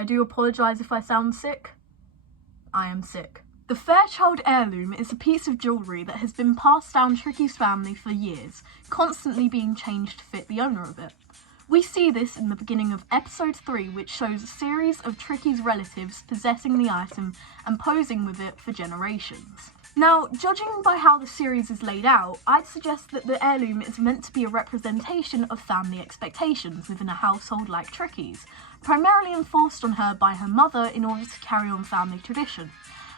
I do apologise if I sound sick. I am sick. The Fairchild heirloom is a piece of jewellery that has been passed down Tricky's family for years, constantly being changed to fit the owner of it. We see this in the beginning of episode 3, which shows a series of Tricky's relatives possessing the item and posing with it for generations. Now, judging by how the series is laid out, I'd suggest that the heirloom is meant to be a representation of family expectations within a household like Tricky's, primarily enforced on her by her mother in order to carry on family tradition.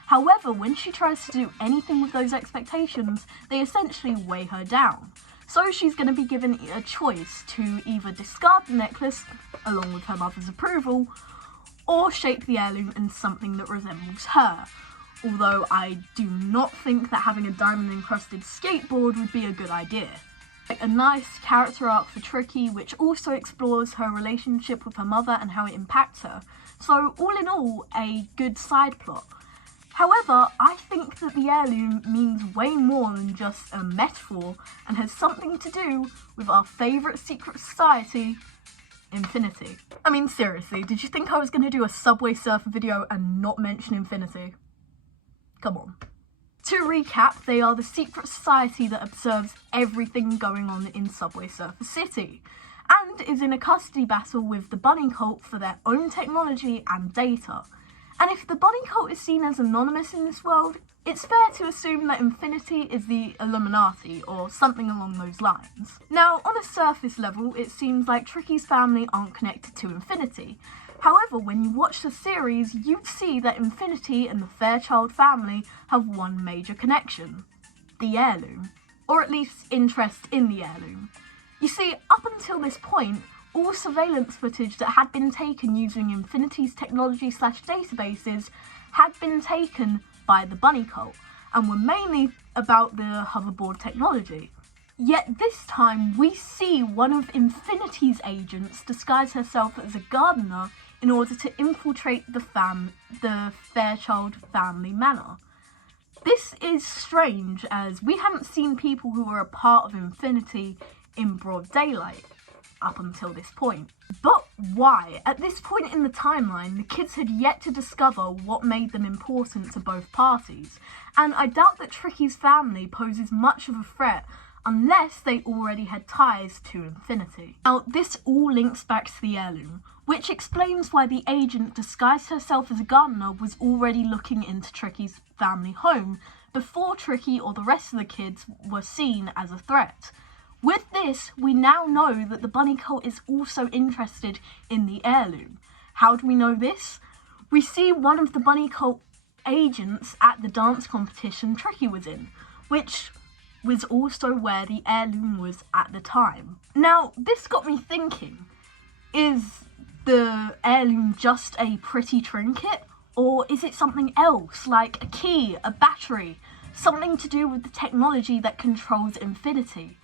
However, when she tries to do anything with those expectations, they essentially weigh her down. So she's going to be given a choice to either discard the necklace, along with her mother's approval, or shape the heirloom into something that resembles her. Although I do not think that having a diamond encrusted skateboard would be a good idea. A nice character arc for Tricky, which also explores her relationship with her mother and how it impacts her. So all in all, a good side plot. However, I think that the heirloom means way more than just a metaphor and has something to do with our favourite secret society, Infinity. I mean, seriously, did you think I was going to do a Subway Surfer video and not mention Infinity? Come on. To recap, they are the secret society that observes everything going on in Subway Surfer City, and is in a custody battle with the Bunny Cult for their own technology and data. And if the Bunny Cult is seen as anonymous in this world, it's fair to assume that Infinity is the Illuminati, or something along those lines. Now, on a surface level, it seems like Tricky's family aren't connected to Infinity. However, when you watch the series, you'd see that Infinity and the Fairchild family have one major connection: the heirloom. Or at least interest in the heirloom. You see, up until this point, all surveillance footage that had been taken using Infinity's technology/databases had been taken by the Bunny Cult, and were mainly about the hoverboard technology. Yet this time, we see one of Infinity's agents disguise herself as a gardener in order to infiltrate the Fairchild family manor. This is strange, as we haven't seen people who are a part of Infinity in broad daylight up until this point. But why? At this point in the timeline, the kids had yet to discover what made them important to both parties, and I doubt that Tricky's family poses much of a threat unless they already had ties to Infinity. Now, this all links back to the heirloom, which explains why the agent disguised herself as a gardener was already looking into Tricky's family home before Tricky or the rest of the kids were seen as a threat. With this, we now know that the Bunny Cult is also interested in the heirloom. How do we know this? We see one of the Bunny Cult agents at the dance competition Tricky was in, which was also where the heirloom was at the time. Now, this got me thinking, is the heirloom just a pretty trinket? Or is it something else, like a key, a battery, something to do with the technology that controls Infinity?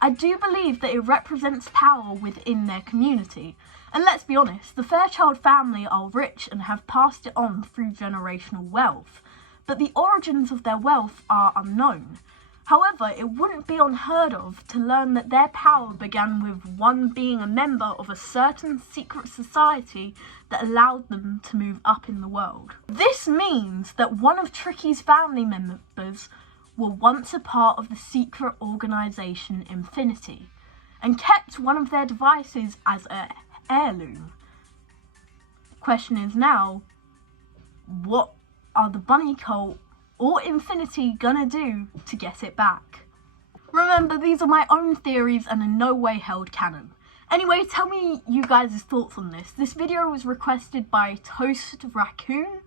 I do believe that it represents power within their community, and let's be honest, the Fairchild family are rich and have passed it on through generational wealth, but the origins of their wealth are unknown. However, it wouldn't be unheard of to learn that their power began with one being a member of a certain secret society that allowed them to move up in the world. This means that one of Tricky's family members were once a part of the secret organisation Infinity, and kept one of their devices as an heirloom. Question is now, what are the Bunny Cult or Infinity gonna do to get it back? Remember, these are my own theories and in no way held canon. Anyway, tell me you guys' thoughts on this. This video was requested by Toast Raccoon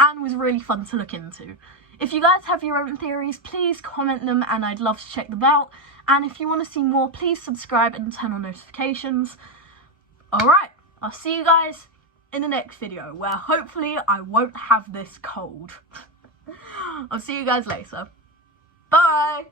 and was really fun to look into. If you guys have your own theories, please comment them and I'd love to check them out. And if you want to see more, please subscribe and turn on notifications. Alright, I'll see you guys in the next video, where hopefully I won't have this cold. I'll see you guys later. Bye!